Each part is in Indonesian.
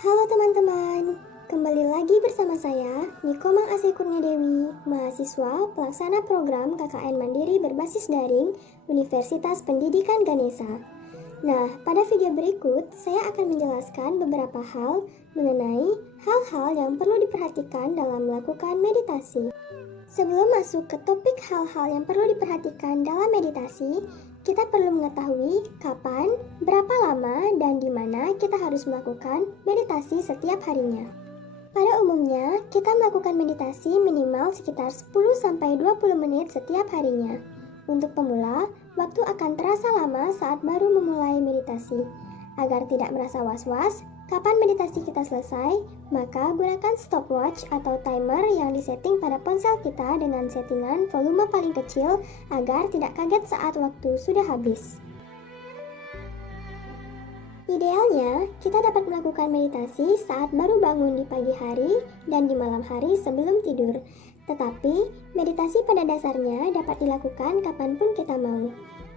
Halo teman-teman, kembali lagi bersama saya, Nikomang Asih Kurniadewi, mahasiswa pelaksana program KKN Mandiri berbasis daring Universitas Pendidikan Ganesha. Nah, pada video berikut, saya akan menjelaskan beberapa hal mengenai hal-hal yang perlu diperhatikan dalam melakukan meditasi. Sebelum masuk ke topik hal-hal yang perlu diperhatikan dalam meditasi, kita perlu mengetahui kapan, berapa lama, dan di mana kita harus melakukan meditasi setiap harinya. Pada umumnya, kita melakukan meditasi minimal sekitar 10-20 menit setiap harinya. Untuk pemula, waktu akan terasa lama saat baru memulai meditasi. Agar tidak merasa was-was, kapan meditasi kita selesai, maka gunakan stopwatch atau timer yang disetting pada ponsel kita dengan settingan volume paling kecil agar tidak kaget saat waktu sudah habis. Idealnya, kita dapat melakukan meditasi saat baru bangun di pagi hari dan di malam hari sebelum tidur. Tetapi, meditasi pada dasarnya dapat dilakukan kapanpun kita mau.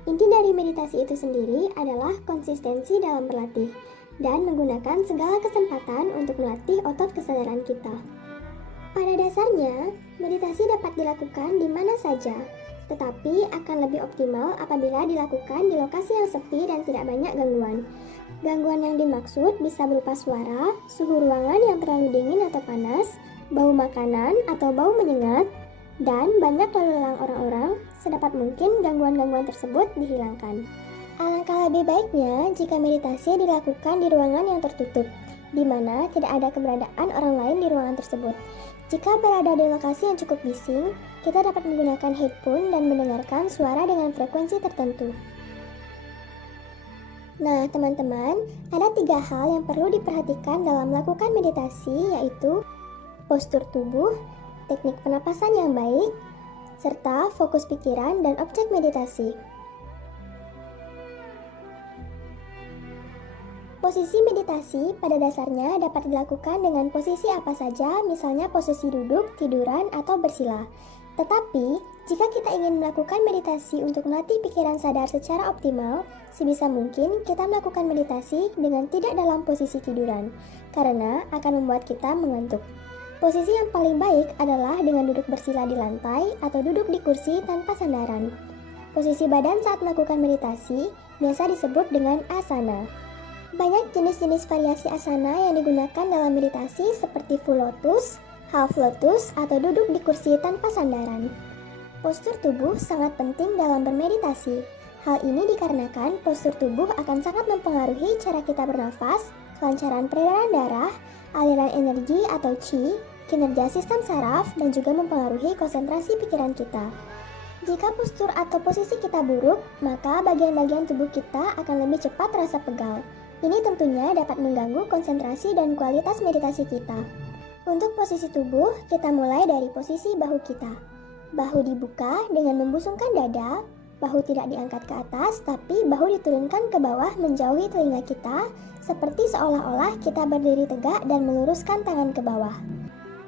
Inti dari meditasi itu sendiri adalah konsistensi dalam berlatih dan menggunakan segala kesempatan untuk melatih otot kesadaran kita. Pada dasarnya, meditasi dapat dilakukan di mana saja, tetapi akan lebih optimal apabila dilakukan di lokasi yang sepi dan tidak banyak gangguan. Gangguan yang dimaksud bisa berupa suara, suhu ruangan yang terlalu dingin atau panas, bau makanan atau bau menyengat, dan banyak lalu lalang orang-orang. Sedapat mungkin gangguan-gangguan tersebut dihilangkan. Alangkah lebih baiknya jika meditasi dilakukan di ruangan yang tertutup, di mana tidak ada keberadaan orang lain di ruangan tersebut. Jika berada di lokasi yang cukup bising, kita dapat menggunakan headphone dan mendengarkan suara dengan frekuensi tertentu. Nah, teman-teman, ada 3 hal yang perlu diperhatikan dalam melakukan meditasi, yaitu postur tubuh, teknik pernapasan yang baik, serta fokus pikiran dan objek meditasi. Posisi meditasi pada dasarnya dapat dilakukan dengan posisi apa saja, misalnya posisi duduk, tiduran, atau bersila. Tetapi, jika kita ingin melakukan meditasi untuk melatih pikiran sadar secara optimal, sebisa mungkin kita melakukan meditasi dengan tidak dalam posisi tiduran, karena akan membuat kita mengantuk. Posisi yang paling baik adalah dengan duduk bersila di lantai atau duduk di kursi tanpa sandaran. Posisi badan saat melakukan meditasi biasa disebut dengan asana. Banyak jenis-jenis variasi asana yang digunakan dalam meditasi seperti full lotus, half lotus, atau duduk di kursi tanpa sandaran. Postur tubuh sangat penting dalam bermeditasi. Hal ini dikarenakan postur tubuh akan sangat mempengaruhi cara kita bernafas, kelancaran peredaran darah, aliran energi atau qi, kinerja sistem saraf, dan juga mempengaruhi konsentrasi pikiran kita. Jika postur atau posisi kita buruk, maka bagian-bagian tubuh kita akan lebih cepat terasa pegal. Ini tentunya dapat mengganggu konsentrasi dan kualitas meditasi kita. Untuk posisi tubuh, kita mulai dari posisi bahu kita. Bahu dibuka dengan membusungkan dada, bahu tidak diangkat ke atas, tapi bahu diturunkan ke bawah menjauhi telinga kita, seperti seolah-olah kita berdiri tegak dan meluruskan tangan ke bawah.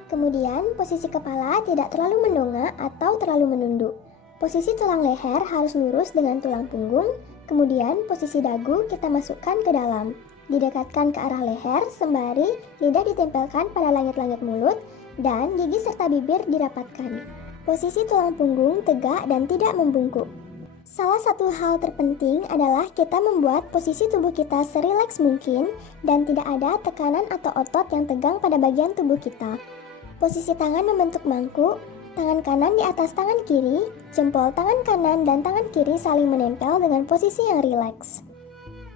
Kemudian, posisi kepala tidak terlalu mendongak atau terlalu menunduk. Posisi tulang leher harus lurus dengan tulang punggung, kemudian posisi dagu kita masukkan ke dalam, didekatkan ke arah leher sembari lidah ditempelkan pada langit-langit mulut, dan gigi serta bibir dirapatkan. Posisi tulang punggung tegak dan tidak membungkuk. Salah satu hal terpenting adalah kita membuat posisi tubuh kita serileks mungkin dan tidak ada tekanan atau otot yang tegang pada bagian tubuh kita. Posisi tangan membentuk mangkuk, tangan kanan di atas tangan kiri, jempol tangan kanan dan tangan kiri saling menempel dengan posisi yang rileks.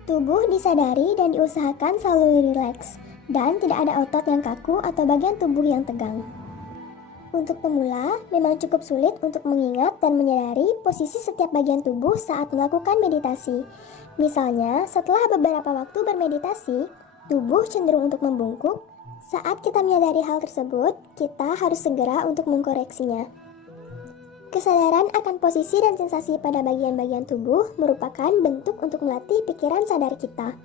Tubuh disadari dan diusahakan selalu rileks, dan tidak ada otot yang kaku atau bagian tubuh yang tegang. Untuk pemula, memang cukup sulit untuk mengingat dan menyadari posisi setiap bagian tubuh saat melakukan meditasi. Misalnya, setelah beberapa waktu bermeditasi, tubuh cenderung untuk membungkuk. Saat kita menyadari hal tersebut, kita harus segera untuk mengkoreksinya. Kesadaran akan posisi dan sensasi pada bagian-bagian tubuh merupakan bentuk untuk melatih pikiran sadar kita.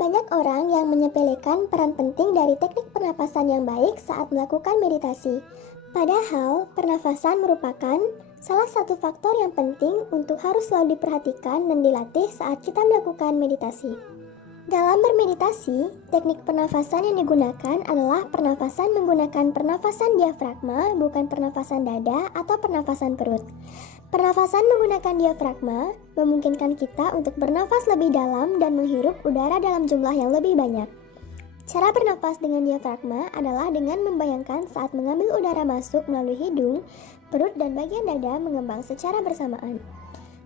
Banyak orang yang menyepelekan peran penting dari teknik pernapasan yang baik saat melakukan meditasi. Padahal, pernafasan merupakan Salah satu faktor yang penting untuk harus selalu diperhatikan dan dilatih saat kita melakukan meditasi. Dalam bermeditasi, teknik pernafasan yang digunakan adalah pernafasan menggunakan pernafasan diafragma, bukan pernafasan dada atau pernafasan perut. Pernafasan menggunakan diafragma memungkinkan kita untuk bernafas lebih dalam dan menghirup udara dalam jumlah yang lebih banyak. Cara bernafas dengan diafragma adalah dengan membayangkan saat mengambil udara masuk melalui hidung, perut dan bagian dada mengembang secara bersamaan.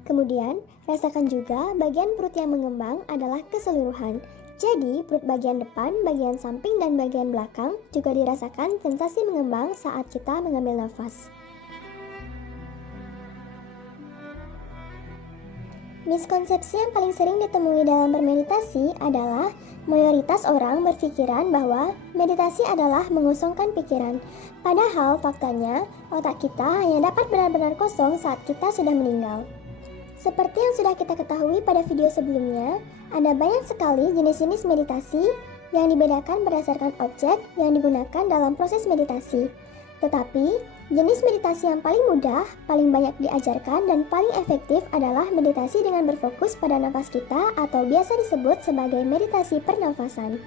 Kemudian, rasakan juga bagian perut yang mengembang adalah keseluruhan. Jadi, perut bagian depan, bagian samping, dan bagian belakang juga dirasakan sensasi mengembang saat kita mengambil nafas. Miskonsepsi yang paling sering ditemui dalam bermeditasi adalah mayoritas orang berpikiran bahwa meditasi adalah mengosongkan pikiran. Padahal faktanya, otak kita hanya dapat benar-benar kosong saat kita sudah meninggal. Seperti yang sudah kita ketahui pada video sebelumnya, ada banyak sekali jenis-jenis meditasi yang dibedakan berdasarkan objek yang digunakan dalam proses meditasi. Tetapi, jenis meditasi yang paling mudah, paling banyak diajarkan, dan paling efektif adalah meditasi dengan berfokus pada nafas kita atau biasa disebut sebagai meditasi pernafasan.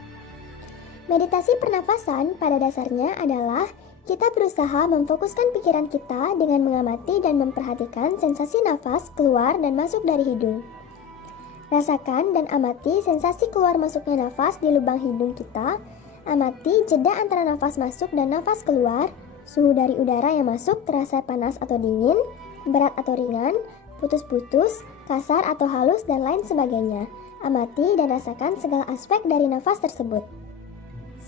Meditasi pernafasan pada dasarnya adalah kita berusaha memfokuskan pikiran kita dengan mengamati dan memperhatikan sensasi nafas keluar dan masuk dari hidung. Rasakan dan amati sensasi keluar masuknya nafas di lubang hidung kita. Amati jeda antara nafas masuk dan nafas keluar. Suhu dari udara yang masuk terasa panas atau dingin, berat atau ringan, putus-putus, kasar atau halus, dan lain sebagainya. Amati dan rasakan segala aspek dari nafas tersebut.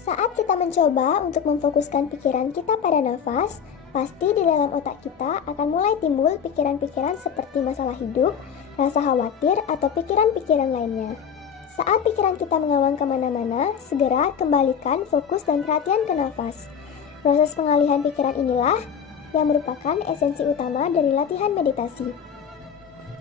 Saat kita mencoba untuk memfokuskan pikiran kita pada nafas, pasti di dalam otak kita akan mulai timbul pikiran-pikiran seperti masalah hidup, rasa khawatir, atau pikiran-pikiran lainnya. Saat pikiran kita mengawang kemana-mana, segera kembalikan fokus dan perhatian ke nafas. Proses pengalihan pikiran inilah yang merupakan esensi utama dari latihan meditasi.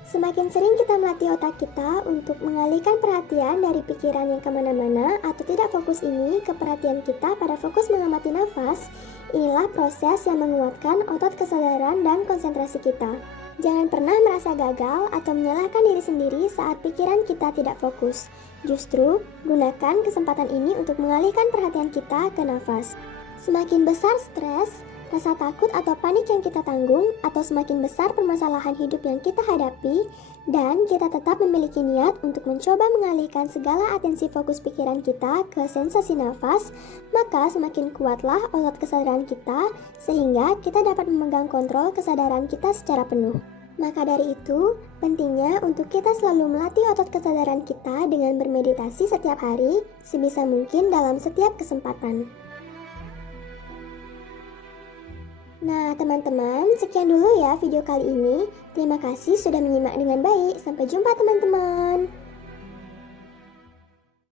Semakin sering kita melatih otak kita untuk mengalihkan perhatian dari pikiran yang kemana-mana atau tidak fokus ini ke perhatian kita pada fokus mengamati nafas, inilah proses yang menguatkan otot kesadaran dan konsentrasi kita. Jangan pernah merasa gagal atau menyalahkan diri sendiri saat pikiran kita tidak fokus. Justru, gunakan kesempatan ini untuk mengalihkan perhatian kita ke nafas. Semakin besar stres, rasa takut atau panik yang kita tanggung, atau semakin besar permasalahan hidup yang kita hadapi, dan kita tetap memiliki niat untuk mencoba mengalihkan segala atensi fokus pikiran kita ke sensasi nafas, maka semakin kuatlah otot kesadaran kita, sehingga kita dapat memegang kontrol kesadaran kita secara penuh. Maka dari itu, pentingnya untuk kita selalu melatih otot kesadaran kita dengan bermeditasi setiap hari, sebisa mungkin dalam setiap kesempatan. Nah teman-teman, sekian dulu ya video kali ini. Terima kasih sudah menyimak dengan baik. Sampai jumpa teman-teman.